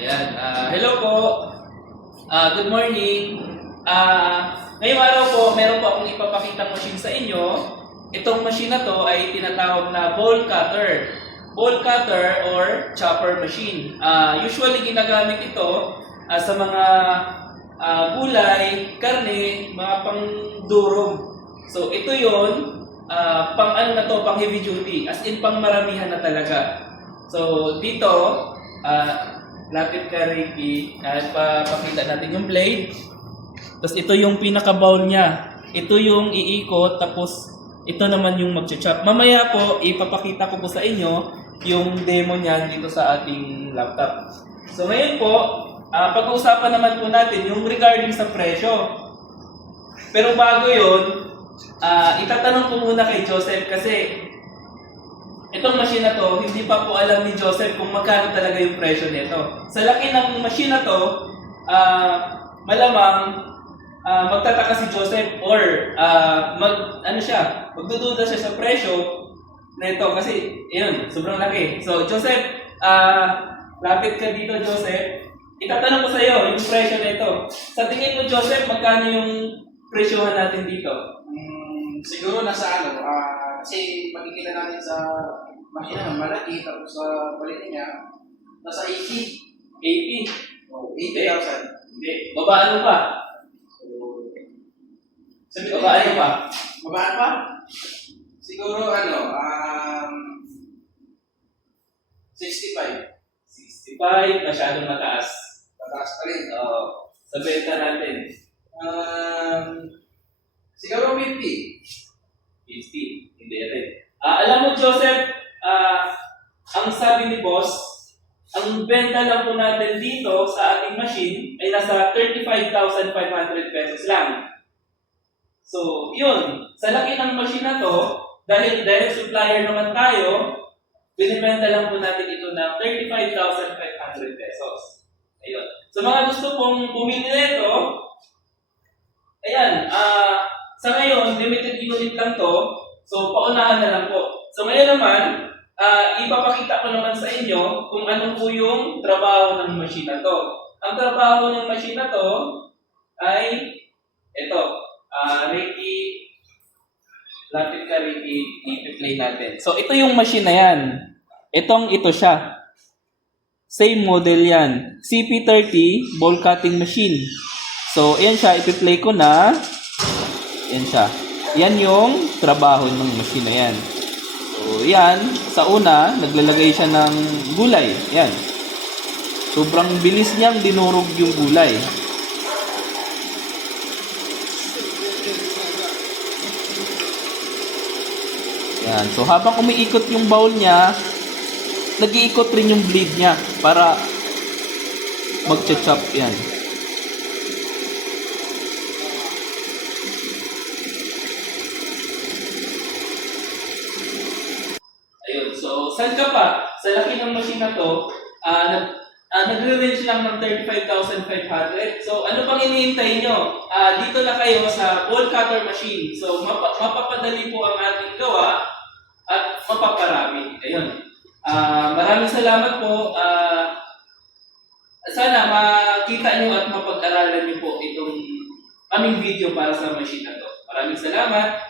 Ayan, hello po. Good morning. Ngayong araw po, meron po akong ipapakitang machine sa inyo. Itong machine na to ay tinatawag na ball cutter. Ball cutter or chopper machine. Usually ginagamit ito sa mga gulay, karne, mga pangdurog. So ito yon, pang ano na to, pang heavy duty, as in pang maramihan na talaga. So dito, lapit ka Ricky, papakita natin yung blade. Tapos ito yung pinaka-bowl niya. Ito yung iikot, tapos ito naman yung mag-chop. Mamaya po, ipapakita ko po sa inyo yung demo niyan dito sa ating laptop. So ngayon po, pag-uusapan naman po natin yung regarding sa presyo. Pero bago yun, itatanong ko muna kay Joseph kasi itong machine na to, hindi pa po alam ni Joseph kung magkano talaga yung presyo nito. Sa laki ng machine na to, malamang magtataka si Joseph or magdududa siya sa presyo nito kasi yun, sobrang laki. So Joseph, lapit ka dito Joseph. Itatanong ko sa iyo yung presyo nito. Sa tingin mo Joseph, magkano yung presyohan natin dito? Siguro nasa kasi makikita natin sa makina malaki tapos sa balik niya nasa 80. 80? Oh, 80,000. Hindi. Babaan mo pa? Babaan mo pa? Babaan pa? Siguro 65. 65, masyadong mataas. Pataas pa rin. Sa benta natin. Siguro 50. 50. Hindi rin. Alam mo Joseph, ang sabi ni boss, ang benta lang po natin dito sa ating machine ay nasa 35,500 pesos lang. So, yun. Sa laki ng machine na to, dahil supplier naman tayo, binibenta lang po natin ito ng 35,500 pesos. Ayun. Sa mga gusto pong bumili nito, ayan, sa ngayon, limited unit lang to. So, paunahan na lang po. So, ngayon naman, ipapakita ko naman sa inyo kung ano po yung trabaho ng machine na to. Ang trabaho ng machine na to ay ito. Ricky, lapit ka Ricky, i-play natin. So, ito yung machine na yan. Ito siya. Same model yan. CP30 ball cutting machine. So, ayan siya. I-play ko na. Yan siya. Yan yung trabaho ng machine na yan. So, yan. Sa una, naglalagay siya ng gulay. Yan. Sobrang bilis niyang dinurog yung gulay. Yan. So, habang umiikot yung bowl niya, nag-iikot rin yung blade niya para mag-chop yan. So, saan ka pa? Sa laki ng machine na to, nagre-range lang ng 35,500. So, ano pang iniintay nyo? Dito na kayo sa ball cutter machine. So, mapapadali po ang ating gawa at mapaparami. Ayun. Maraming salamat po. Sana makita nyo at mapag-aralan nyo po itong aming video para sa machine na to. Maraming salamat.